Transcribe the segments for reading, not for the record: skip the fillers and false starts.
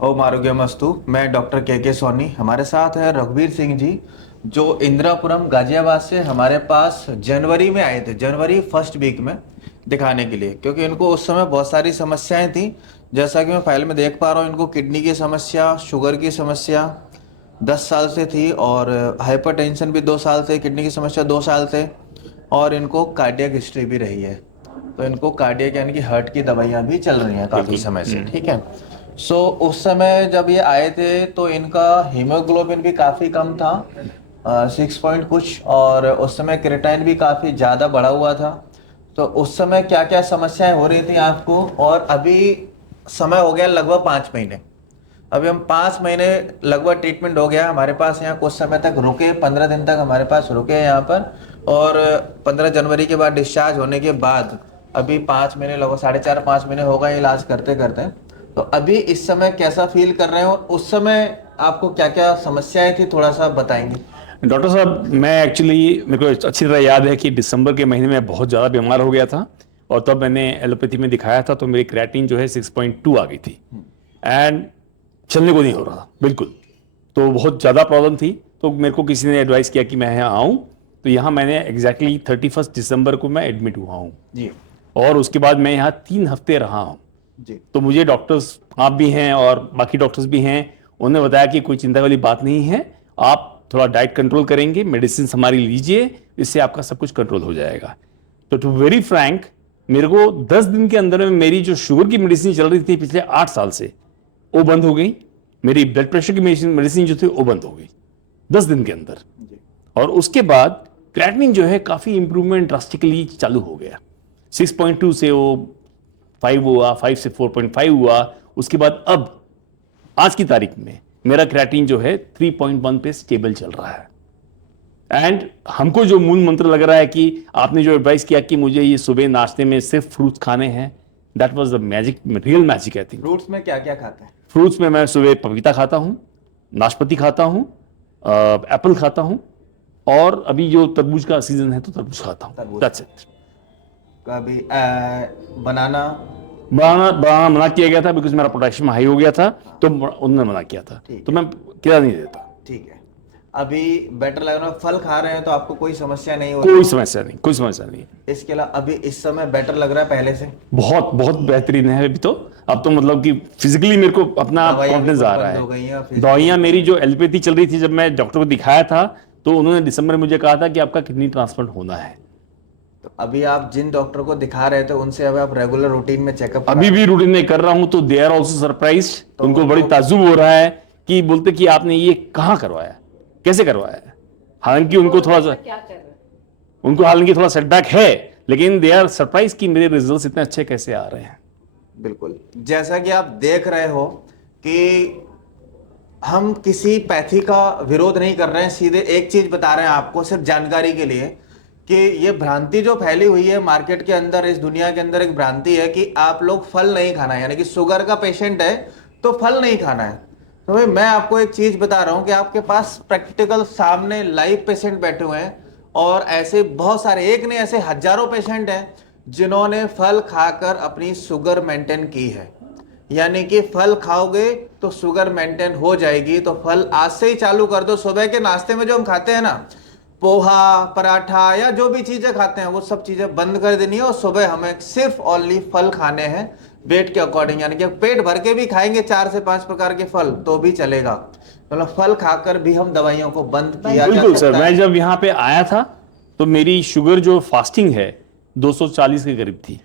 ओम आरोग्यमस्तु। मैं डॉक्टर के सोनी। हमारे साथ है रघुवीर सिंह जी, जो इंदिरापुरम गाजियाबाद से हमारे पास जनवरी में आए थे, जनवरी फर्स्ट वीक में दिखाने के लिए, क्योंकि इनको उस समय बहुत सारी समस्याएं थी। जैसा कि मैं फाइल में देख पा रहा हूँ, इनको किडनी की समस्या, शुगर की समस्या 10 साल से थी, और हाइपरटेंशन भी 2 साल से, किडनी की समस्या 2 साल से, और इनको कार्डियक हिस्ट्री भी रही है। तो इनको कार्डियक यानी कि हार्ट की दवाइयाँ भी चल रही हैं काफ़ी बिल्कुल। समय से। ठीक है। सो उस समय जब ये आए थे तो इनका हीमोग्लोबिन भी काफ़ी कम था, 6 पॉइंट कुछ, और उस समय क्रेटाइन भी काफ़ी ज़्यादा बढ़ा हुआ था। तो उस समय क्या क्या समस्याएं हो रही थी आपको, और अभी समय हो गया लगभग 5 महीने। अभी हम 5 महीने लगभग ट्रीटमेंट हो गया हमारे पास। यहाँ कुछ समय तक रुके, 15 दिन तक हमारे पास रुके यहाँ पर, और 15 जनवरी के बाद डिस्चार्ज होने के बाद अभी 5 महीने, लगभग 4.5 5 महीने हो गए इलाज करते करते। तो अभी इस समय कैसा फील कर रहे हो, और उस समय आपको क्या क्या समस्याएं थी, थोड़ा सा बताएंगे। डॉक्टर साहब, मैं एक्चुअली मेरे को अच्छी तरह याद है कि दिसंबर के महीने में बहुत ज़्यादा बीमार हो गया था। और तब मैंने एलोपैथी में दिखाया था, तो मेरी क्रेटिन जो है 6.2 आ गई थी। एंड चलने को नहीं हो रहा बिल्कुल। तो बहुत ज़्यादा प्रॉब्लम थी। तो मेरे को किसी ने एडवाइस किया कि मैं यहाँ आऊँ। तो यहाँ मैंने एग्जैक्टली 31 दिसंबर को मैं एडमिट हुआ हूँ। जी। और उसके बाद मैं यहाँ 3 हफ्ते रहा हूँ। जी। तो मुझे डॉक्टर्स, आप भी हैं और बाकी डॉक्टर्स भी हैं, उन्होंने बताया कि कोई चिंता वाली बात नहीं है। आप थोड़ा डाइट कंट्रोल करेंगे, मेडिसिन हमारी लीजिए, इससे आपका सब कुछ कंट्रोल हो जाएगा। तो टू वेरी फ्रैंक, मेरे को 10 दिन के अंदर में मेरी जो शुगर की मेडिसिन चल रही थी पिछले 8 साल से, वो बंद हो गई। मेरी ब्लड प्रेशर की मेडिसिन जो थी वो बंद हो गई 10 दिन के अंदर। जी। और उसके बाद क्रेटिनिन जो है काफ़ी इंप्रूवमेंट ड्रास्टिकली चालू हो गया। 6.2 से वो 5 हुआ, 5 से 4.5 हुआ। उसके बाद अब आज की तारीख में मेरा क्रेटिन जो है 3.1 पे स्टेबल चल रहा है। एंड हमको जो मूल मंत्र लग रहा है कि आपने जो एडवाइस किया कि मुझे ये सुबह नाश्ते में सिर्फ फ्रूट्स खाने हैं, that was the magic, real magic I think. Fruits में क्या क्या खाते हैं। फ्रूट्स में मैं सुबह पपीता खाता हूँ, नाशपाती खाता हूँ, एप्पल खाता हूँ, और अभी जो तरबूज का सीजन है तो तरबूज खाता हूँ। तरबूज दैट्स खाते इट। हैं। कभी बनाना। बनाना बनाना मना किया गया था बिकॉज मेरा पोटेशियम हाई हो गया था। हाँ। तो उन्होंने मना किया था, ठीक तो है। मैं किया नहीं देता। ठीक है। अभी बेटर लग रहा है, फल खा रहे हैं तो आपको कोई समस्या नहीं हो कोई रही। समस्या नहीं, कोई समस्या नहीं। इसके अलावा अभी इस समय बेटर लग रहा है पहले से। बहुत बहुत बेहतरीन है अभी तो। अब तो मतलब कि फिजिकली मेरे को अपना दवाइयाँ भी कॉन्फिडेंस कुछ आ रहा बंद है। हो गई हैं, फिजिकली दवाइयाँ भी मेरी बंद। जो एलोपैथी चल रही थी, जब मैं डॉक्टर को दिखाया था तो उन्होंने दिसंबर में मुझे कहा था कि आपका किडनी ट्रांसप्लांट होना है। तो अभी आप जिन डॉक्टर को दिखा रहे थे उनसे अब आप रेगुलर रूटीन में चेकअप करा अभी रहे भी हैं। रूटीन में कर रहा हूं, तो दे आर ऑल्सो सरप्राइज। तो उनको बड़ी उनको ताज्जुब हो रहा है कि बोलते कि आपने ये कहाँ करवाया, कैसे करवाया। हालांकि उनको थोड़ा सेटबैक है, लेकिन दे आर सरप्राइज कि मेरे रिजल्ट्स इतने अच्छे कैसे आ रहे हैं। बिल्कुल, जैसा कि आप देख रहे हो कि हम किसी पैथी का विरोध नहीं कर रहे हैं, सीधे एक चीज बता रहे हैं आपको सिर्फ जानकारी के लिए, कि ये भ्रांति जो फैली हुई है मार्केट के अंदर, इस दुनिया के अंदर एक भ्रांति है कि आप लोग फल नहीं खाना है, यानी कि शुगर का पेशेंट है तो फल नहीं खाना है। तो भाई मैं आपको एक चीज बता रहा हूं कि आपके पास प्रैक्टिकल सामने लाइव पेशेंट बैठे हुए हैं, और ऐसे बहुत सारे, एक नहीं ऐसे हजारों पेशेंट हैं जिन्होंने फल खाकर अपनी शुगर मेंटेन की है। यानी कि फल खाओगे तो शुगर मेंटेन हो जाएगी। तो फल आज से ही चालू कर दो। सुबह के नाश्ते में जो हम खाते हैं ना, पोहा, पराठा या जो भी चीजें खाते हैं, वो सब चीजें बंद कर देनी है, और सुबह हमें सिर्फ ओनली फल खाने हैं वेट के अकॉर्डिंग। यानी कि पेट भर के भी खाएंगे 4 से 5 प्रकार के फल तो भी चलेगा। मतलब फल खाकर भी हम दवाइयों को बंद किया जा बिल्कुल सर, सकता मैं है। जब यहाँ पे आया था तो मेरी शुगर जो फास्टिंग है 240 के करीब थी।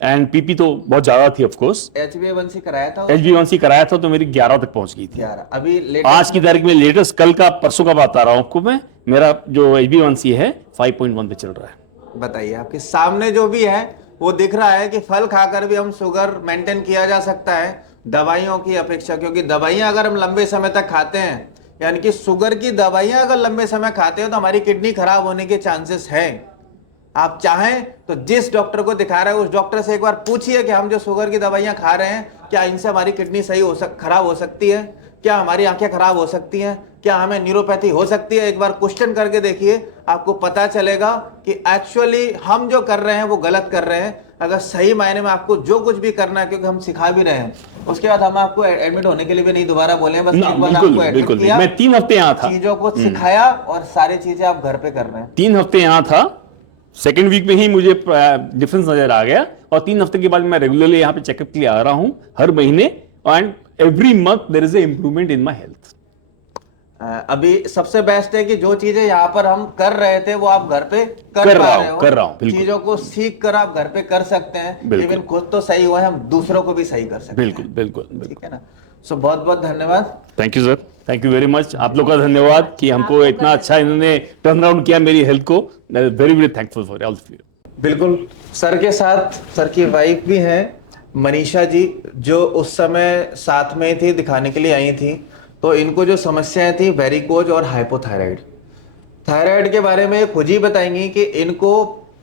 एंड पीपी तो बहुत ज्यादा थी ऑफ कोर्स। HbA1c कराया था एच उसने। बी वन सी कराया था तो मेरी 11 तक पहुंच गई थी। 11 अभी आज लेटेस्ट की में। तारीख में लेटेस्ट, कल का परसों का बता रहा हूं आपको मैं, मेरा जो एच बी वन सी है 5.1 पे चल रहा है। बताइए, आपके सामने जो भी है वो दिख रहा है कि फल खाकर भी हम शुगर मेंटेन किया जा सकता है दवाइयों की अपेक्षा। क्योंकि दवाइयां अगर हम लंबे समय तक खाते हैं, यानी कि शुगर की दवाइयां अगर लंबे समय खाते हैं, तो हमारी किडनी खराब होने के चांसेस हैं। आप चाहें तो जिस डॉक्टर को दिखा रहे हैं उस डॉक्टर से एक बार पूछिए कि हम जो शुगर की दवाइयां खा रहे हैं, क्या इनसे हमारी किडनी खराब हो सकती है, क्या हमारी आंखें खराब हो सकती हैं, क्या हमें न्यूरोपैथी हो सकती है। एक बार क्वेश्चन करके देखिए, आपको पता चलेगा कि एक्चुअली हम जो कर रहे हैं वो गलत कर रहे हैं। अगर सही मायने में आपको जो कुछ भी करना है, क्योंकि हम सिखा भी रहे हैं उसके बाद हम आपको एडमिट होने के लिए भी नहीं दोबारा बोले हैं, बस ना, एक बार बिल्कुल आपको एडमिट बिल्कुल नहीं। किया, मैं 3 हफ्ते यहाँ था, चीजों को सिखाया और सारी चीजें आप घर पे कर रहे हैं। 3 हफ्ते यहाँ था, सेकेंड वीक में ही मुझे डिफरेंस नजर आ गया, और 3 हफ्ते के बाद मैं रेगुलरली यहाँ पे चेकअप के लिए आ रहा हूँ हर महीने, and every month there is a improvement in my health. अभी सबसे बेस्ट है कि जो चीजें यहाँ पर हम कर रहे थे वो आप घर पे कर पा रहा रहे हूं, हो। कर रहा हूं, बिल्कुल। चीजों को सीख कर आप घर पे कर सकते हैं। बिल्कुल। इवन खुद तो सही हुआ है, हम दूसरों को भी सही कर सकते बिल्कुल हैं। बिल्कुल बिल्कुल। ठीक है ना। सो बहुत बहुत धन्यवाद। Thank you sir, thank you very much. आप लोग का धन्यवाद कि हमको आपको इतना अच्छा इन्होंने टर्न अराउंड किया मेरी हेल्थ को। Very very thankful for all of you. बिल्कुल। सर के साथ सर की वाइफ भी हैं मनीषा जी, जो उस समय साथ में थी, दिखाने के लिए आई थी। तो इनको जो समस्याएं थी वेरिकोज और हाइपोथायराइड, थायराइड के बारे में खुद ही बताएंगी कि इनको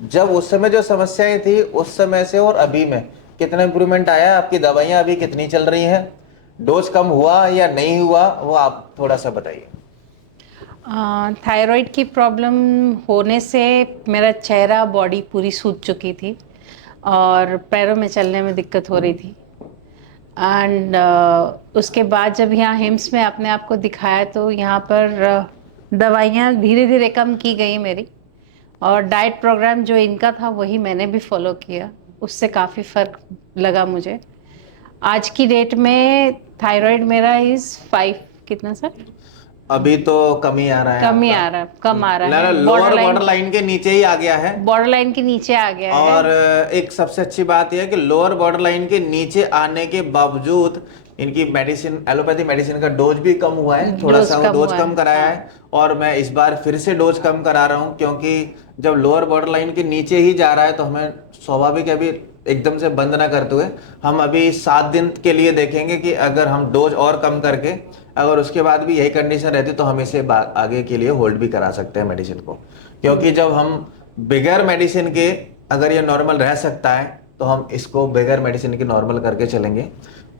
जब उस समय जो समस्याएं थी उस समय से और अभी में कितना इंप्रूवमेंट आया, आपकी दवाइयां अभी कितनी चल रही हैं, डोज कम हुआ या नहीं हुआ, वो आप थोड़ा सा बताइए। थायराइड की प्रॉब्लम होने से मेरा चेहरा बॉडी पूरी सूज चुकी थी और पैरों में चलने में दिक्कत हो रही थी। एंड उसके बाद जब यहाँ हिम्स में अपने आप को दिखाया तो यहाँ पर दवाइयाँ धीरे धीरे कम की गई मेरी, और डाइट प्रोग्राम जो इनका था वही मैंने भी फॉलो किया, उससे काफ़ी फ़र्क लगा मुझे। आज की डेट में थायराइड मेरा इज़ 5 कितना सर? अभी तो कम ही आ रहा है, कम ही आ रहा है, कम आ रहा है, लोअर बॉर्डर लाइन के नीचे ही आ गया है, बॉर्डर लाइन के नीचे आ गया है। और एक सबसे अच्छी बात यह है कि लोअर बॉर्डर लाइन के नीचे आने के बावजूद इनकी मेडिसिन, एलोपैथी मेडिसिन का डोज भी कम हुआ है, थोड़ा सा डोज कम कराया है। और मैं इस बार फिर से डोज कम करा रहा हूं, क्योंकि जब लोअर बॉर्डर लाइन के नीचे ही जा रहा है तो हमें स्वाभाविक है अभी एकदम से बंद ना करते हुए हम अभी 7 दिन के लिए देखेंगे कि अगर हम डोज और कम करके अगर उसके बाद भी यही कंडीशन रहती तो हम इसे आगे के लिए होल्ड भी करा सकते हैं मेडिसिन को। क्योंकि जब हम बगैर मेडिसिन के अगर ये नॉर्मल रह सकता है तो हम इसको बगैर मेडिसिन के नॉर्मल करके चलेंगे।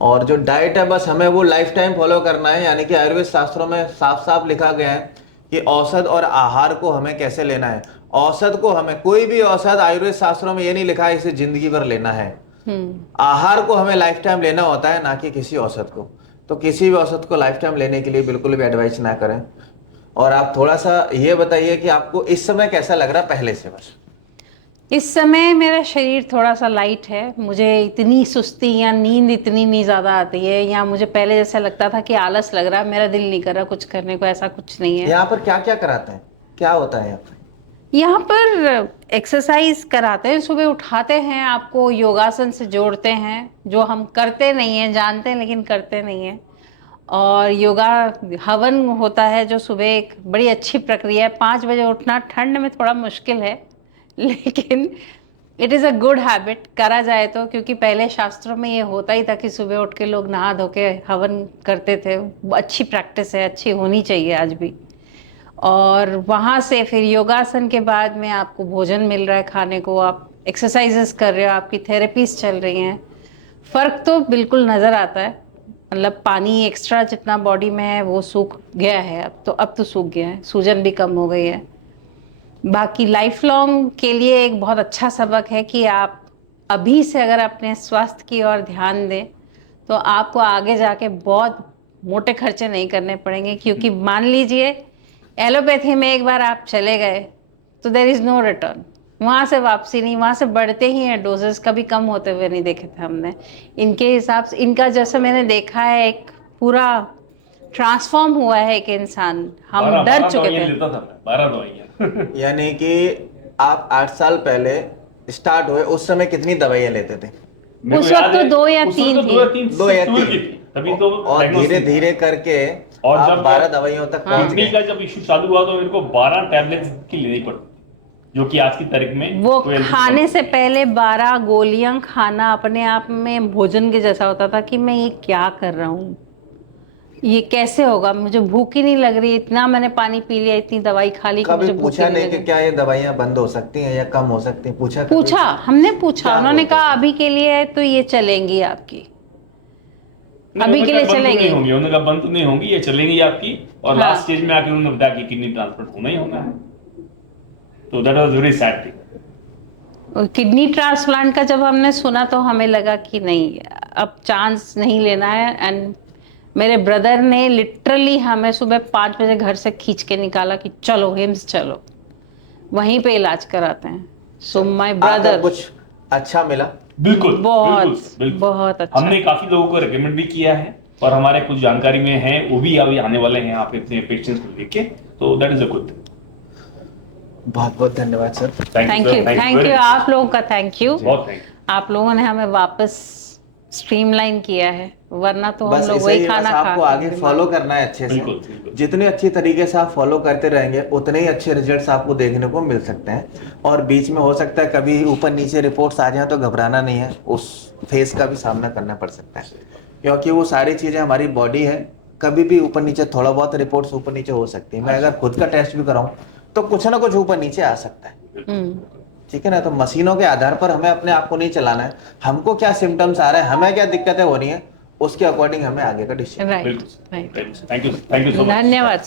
और जो डाइट है बस हमें वो लाइफ टाइम फॉलो करना है, यानी कि आयुर्वेद शास्त्रों में साफ साफ लिखा गया है कि औषध और आहार को हमें कैसे लेना है। औषध को हमें, कोई भी औषध आयुर्वेद शास्त्रों में ये नहीं लिखा है इसे जिंदगी भर लेना है। आहार को हमें लाइफ टाइम लेना होता है, ना कि किसी औषध को। तो किसी भी औषध को लाइफ टाइम लेने के लिए बिल्कुल भी एडवाइस ना करें। और आप थोड़ा सा ये बताइए कि आपको इस समय कैसा लग रहा है पहले से? बस इस समय मेरा शरीर थोड़ा सा लाइट है, मुझे इतनी सुस्ती या नींद इतनी नहीं ज़्यादा आती है, या मुझे पहले जैसा लगता था कि आलस लग रहा है, मेरा दिल नहीं कर रहा कुछ करने को, ऐसा कुछ नहीं है। यहाँ पर क्या क्या कराते हैं, क्या होता है यहाँ पर? यहाँ पर एक्सरसाइज कराते हैं, सुबह उठाते हैं, आपको योगासन से जोड़ते हैं, जो हम करते नहीं हैं, जानते हैं लेकिन करते नहीं हैं। और योगा हवन होता है जो सुबह, एक बड़ी अच्छी प्रक्रिया है। 5 बजे उठना ठंड में थोड़ा मुश्किल है लेकिन it is a good habit, करा जाए तो। क्योंकि पहले शास्त्रों में ये होता ही था कि सुबह उठ के लोग नहा धो के हवन करते थे। अच्छी प्रैक्टिस है, अच्छी होनी चाहिए आज भी। और वहाँ से फिर योगासन के बाद में आपको भोजन मिल रहा है खाने को, आप एक्सरसाइजेस कर रहे हो, आपकी थेरेपीज चल रही हैं, फ़र्क तो बिल्कुल नज़र आता है। मतलब पानी एक्स्ट्रा जितना बॉडी में है वो सूख गया है, अब तो सूख गया है, सूजन भी कम हो गई है। बाकी लाइफ लॉन्ग के लिए एक बहुत अच्छा सबक है कि आप अभी से अगर अपने स्वास्थ्य की ओर ध्यान दें तो आपको आगे जाके बहुत मोटे खर्चे नहीं करने पड़ेंगे। क्योंकि मान लीजिए एलोपैथी में एक बार आप चले गए तो देयर इज़ नो रिटर्न, वहाँ से वापसी नहीं, वहाँ से बढ़ते ही हैं डोजेस, कभी कम होते हुए नहीं देखे थे हमने। इनके हिसाब से, इनका जैसा मैंने देखा है, एक पूरा ट्रांसफॉर्म हुआ है एक इंसान। हम डर चुके थे। 12 दवाइयां यानी कि आप 8 साल पहले स्टार्ट हुए, उस समय कितनी दवाइयां लेते थे? उस वक्त तो 2 या 3 थी। 2 या 3 तभी तो। और धीरे धीरे करके और आप जब 12 दवाइयों तक पहुंच किडनी गए। का जब इशू चालू हुआ तो मेरे को 12 टैबलेट्स की लेनी पड़ी, जो कि आज की तारीख में वो खाने से पहले 12 गोलियां खाना अपने आप में भोजन के जैसा होता था कि मैं ये क्या कर रहा हूँ, ये कैसे होगा, मुझे भूख ही नहीं लग रही, इतना मैंने पानी पी लिया, इतनी दवाई खा ली कि कभी मुझे भूख पूछा ही नहीं नहीं कि लगी। क्या ये दवाइयां बंद हो सकती हैं या कम हो सकती हैं? पूछा कभी? पूछा, हमने पूछा, क्या उन्होंने बोलते कहा थे? अभी के लिए है तो ये चलेंगी आपकी, अभी के लिए चलेंगी। उन्होंने कहा बंद तो नहीं होंगी, ये चलेंगी आपकी। और हाँ। लास्ट स्टेज में आके उन्होंने बताया कि किडनी ट्रांसप्लांट होना ही होना है। तो that was very sad thing. Kidney transplant का जब हमने सुना तो हमें लगा कि नहीं, अब चांस नहीं लेना है। एंड मेरे ब्रदर ने लिटरली हमें सुबह 5 बजे घर से खींच के निकाला कि चलो हिम्स चलो, वहीं पे इलाज कराते हैं। सो माय आपको ब्रदर, कुछ अच्छा मिला? बिल्कुल बहुत बिल्कुल। बहुत अच्छा। हमने काफी लोगों को रेकमेंड भी किया है और हमारे कुछ जानकारी में है, वो भी अभी आने वाले हैं आप अपने पेशेंट्स को लेके, तो दैट इज अ गुड। बहुत बहुत धन्यवाद सर। थैंक यू आप लोगों का, थैंक यू। बहुत थैंक यू। आप लोगों ने हमें वापस स्ट्रीमलाइन किया है, वरना तो हम बस लोग इसे वही ही बस खाना आपको खा आगे फॉलो करना है अच्छे बिल्कुल, से। बिल्कुल। जितने अच्छी तरीके से आप फॉलो करते रहेंगे उतने ही अच्छे रिजल्ट्स आपको देखने को मिल सकते हैं। और बीच में हो सकता है कभी ऊपर नीचे रिपोर्ट्स आ जाएं तो घबराना नहीं है, उस फेस का भी सामना करना पड़ सकता है, क्योंकि वो सारी चीज़ें हमारी बॉडी है, कभी भी ऊपर नीचे थोड़ा बहुत रिपोर्ट्स ऊपर नीचे हो सकती है। मैं अगर खुद का टेस्ट भी कराऊं तो कुछ ना कुछ ऊपर नीचे आ सकता है, ठीक है ना। तो मशीनों के आधार पर हमें अपने आप को नहीं चलाना है, हमको क्या सिम्टम्स आ रहे हैं, हमें क्या दिक्कतें हो रही हैं, उसके अकॉर्डिंग हमें आगे का डिसीजन। राइट बिल्कुल right. Thank you so much. धन्यवाद।